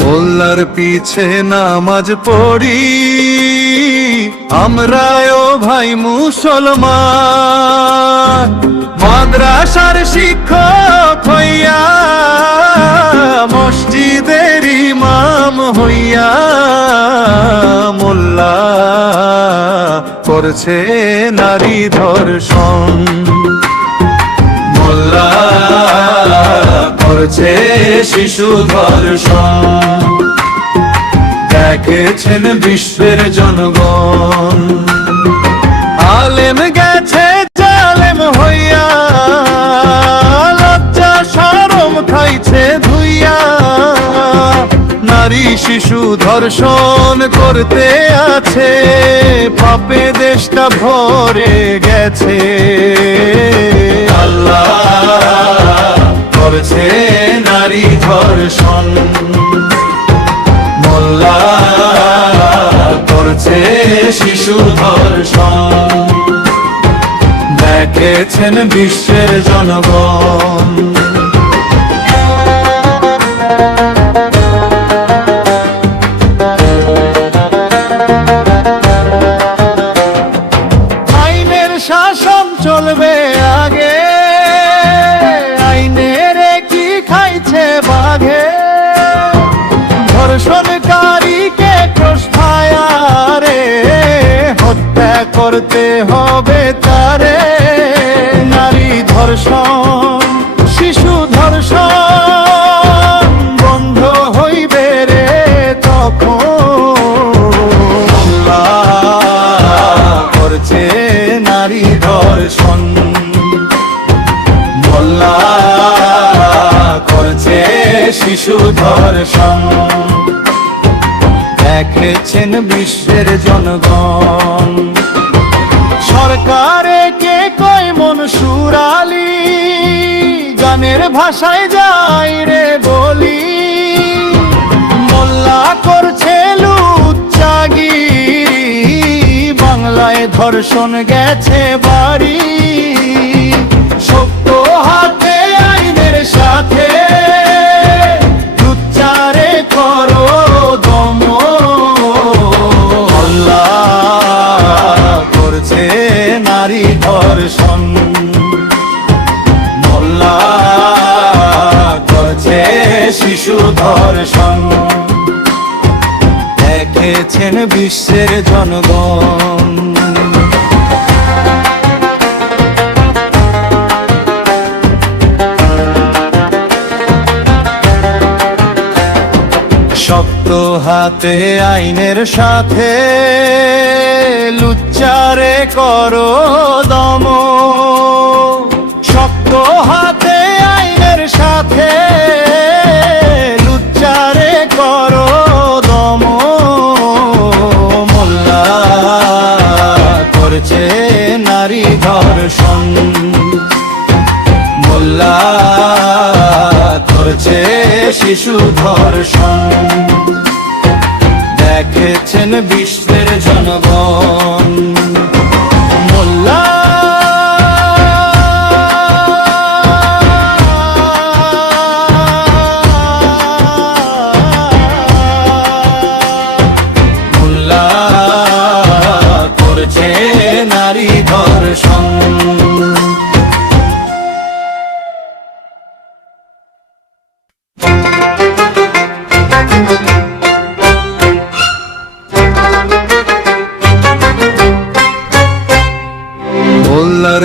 মোল্লার পিছে নামাজ পড়ি আমরাও ভাই মুসলমান, মাদ্রাসার শিক্ষক হইয়া মসজিদের ইমাম হইয়া মোল্লা করছে নারী ধর্ষণ, মোল্লা করছে শিশু ধর্ষণ। দেখেছেন বিশ্বের জনগণ, আলেম গেছে জালেম হইয়া, লজ্জা শরম খাইছে ধুইয়া, নারী শিশু ধর্ষণ করতে আছে, পাপে দেশটা ভরে গেছে। আল্লাহ করছে নারী ধর্ষণ, মোল্লা করছে শিশু ধর্ষণ। দেখেছেন বিশ্বের জনগণ, আইনের শাসন চলবে আগে, আইনের কি খাইছে বাঘে, ধর্ষণকারীকে ক্রোশফায়ারে হত্যা করতে হবে তারে। নারী ধর্ষণ শিশু ধর্ষণ বন্ধ হইবে রে তখন। আল্লাহ করছে নারী ধর্ষণ, মোল্লা করছে শিশু ধর্ষণ। দেখেছেন বিশ্বের জনগণ, সরকারে কে কয় মনসুর আলী, গানের ভাষায় যাই রে বলি, মোল্লা করছে লুচ্চাগিরি, বাংলায় ধর্ষণ গেছে বাড়ি। শক্ত হাতে আইনের সাথে লুচ্চারে করো দম, করছে নারী ধর্ষণ, মোল্লা করছে শিশু ধর্ষণ। দেখেছেন বিশ্বের জনগণ, শক্ত হাতে আইনের সাথে লুচ্চারে করো দম, শক্ত হাতে আইনের সাথে লুচ্চারে করো দম। মোল্লা করছে নারী ধর্ষণ, মোল্লা করছে শিশু ধর্ষণ। দেখেছেন বিশ্বের জনগণ, মোল্লা মোল্লা করছে নারী ধর্ষণ। মোল্লার